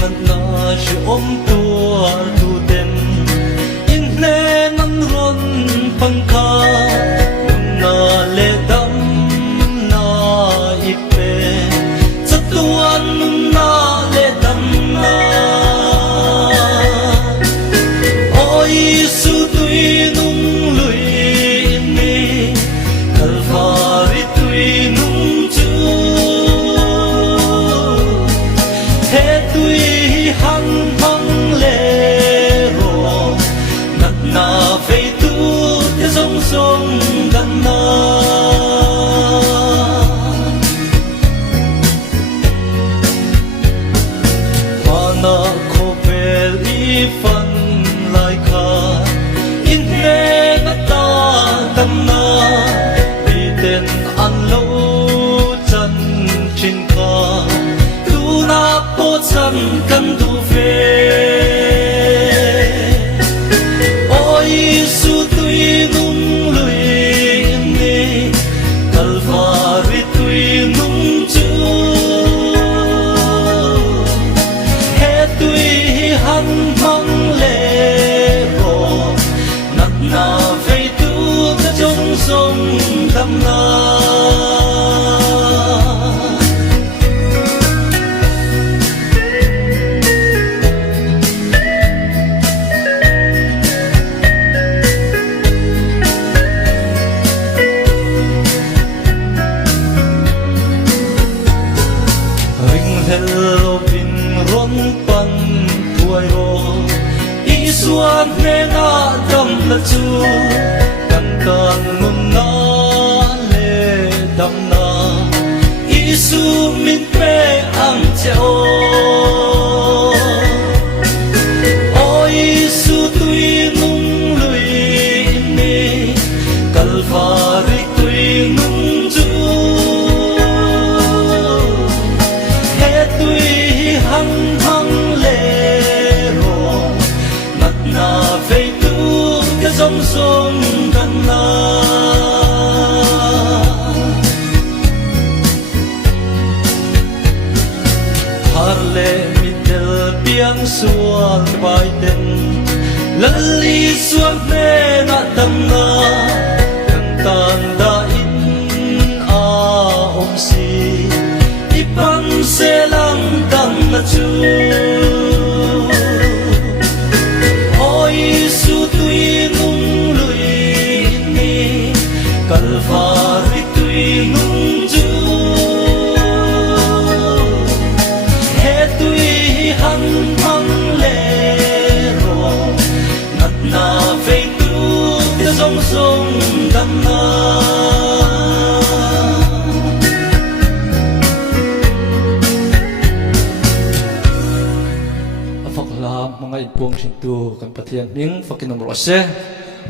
ngân na chỉ ôm tua tu tên in lệ năn ron phăng kha na lệ đắm na ipe rất tuan na lệ đắm na ôi su tuy nung lùi mi Calvary tuy nung chu thế tuy hăng hăng lệ ro nát na về tu thế sông sông đắm na na khô về li phân lại kha in nê na ta đắm na vì tên ăn lâu chân trên kha tu na po chân cần tu về ôi su tuy nung lùi ni Calvary tuy nung chu hết tuy hăng hăng lệ ro nát na về tu ta trong sông đắm na hello bin ron pan thuai ro i suan ne na dam la chu kan kan nun na le dam na i su min pe ang chao oi su tui nung lui mi Calvary tui nung chu hăng hăng lệ ro nát na về tu cái dòng sông đắm na har lệ mi tel piang suan bai ten lali suan ne na tam na kan tan da in a om si ipan se lang dam na chu ôi su tuy nung lùi ni Calvary tuy nung chu hết tuy hăng hăng lệ ro nát na về tu cái dòng sông đắm na mga ipong sintu kan patian ning fakin nomor 11